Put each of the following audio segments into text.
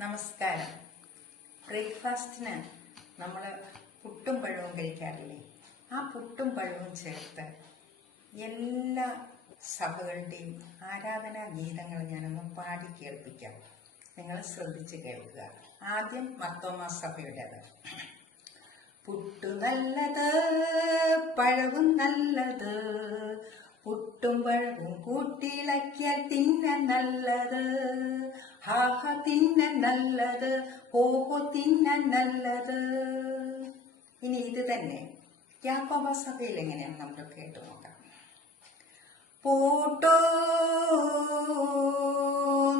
നമസ്കാരം. ബ്രേക്ക്ഫാസ്റ്റിന് നമ്മൾ പുട്ടും പഴവും കഴിക്കാറില്ലേ? ആ പുട്ടും പഴവും ചേർത്ത് എല്ലാ സഭകളുടെയും ആരാധനാ ഗീതങ്ങൾ ഞാനൊന്ന് പാടി കേൾപ്പിക്കാം. നിങ്ങൾ ശ്രദ്ധിച്ച് കേൾക്കുക. ആദ്യം മർത്തോമാ സഭയുടേത്. പുട്ടു നല്ലത്, പഴവും നല്ലത്, പുട്ടും പഴവും കൂട്ടിയിളക്കിയാൽ തിന്നാൻ നല്ലത്, ഹാഹ തിന്നാൻ നല്ലത്, ഓഹോ തിന്നാൻ നല്ലത്. ഇനി ഇത് തന്നെ യാക്കോബ സഭയിൽ എങ്ങനെയാണ് നമുക്ക് കേട്ടു നോക്കാം. പൂട്ടോ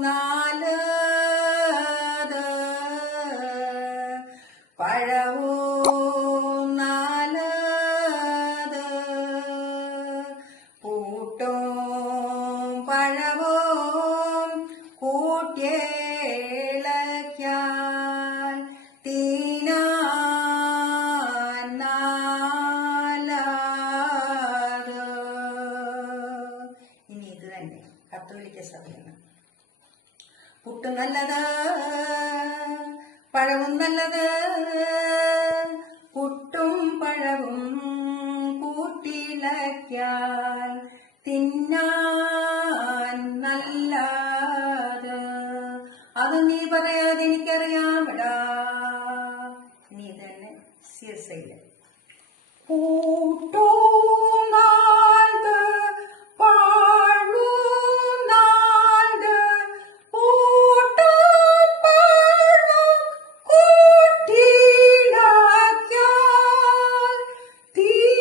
നാലത്, പഴവോ നാലത്, പൂട്ടോ പഴവോ കൂട്ടിയിളക്കിയാൽ തിന്നാൻ നല്ലത്. ഇനി ഇത് തന്നെ കത്തോലിക്ക സഭയിൽ നിന്ന്. പുട്ടും നല്ലത്, പഴവും നല്ലത്, പുട്ടും പഴവും കൂട്ടിയിളക്കിയാൽ തിന്നാൻ നല്ലത്. അത് നീ പറയാതെ എനിക്കറിയാമടാ. നീ തന്നെ സിയസയില്. കൂട്ടോ നാൾത്, പഴവും നാൾത്, കൂട്ടും പഴവും കൂട്ടിയിളക്കിയാൽ തിന്നാൻ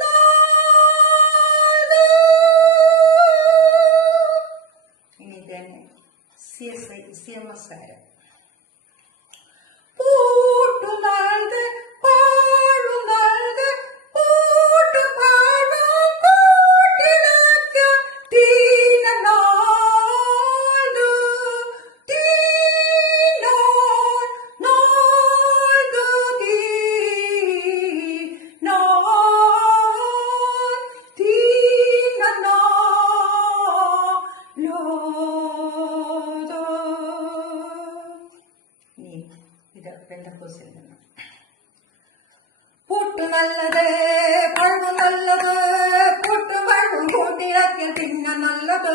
നല്ലത്. ഇനി തന്നെ CMS ആര്. പൂട്ടുനാൾത്, പാഴുനാൾത്, പൂട്ടുപാഴും കൂട്ടിയിളക്കിയാൽ തിന്നാൻ നല്ലത്, തിന്നാൻ നല്ലത്, തിന്നാൻ നല്ലത്. ഇനി ഇത് പെന്തക്കോസ്തിൽ നിന്ന്. പുട്ടു നല്ലത്, പഴവും നല്ലത്, പുട്ടും പഴവും കൂട്ടിയിളക്കിയാൽ തിന്നാൻ നല്ലത്,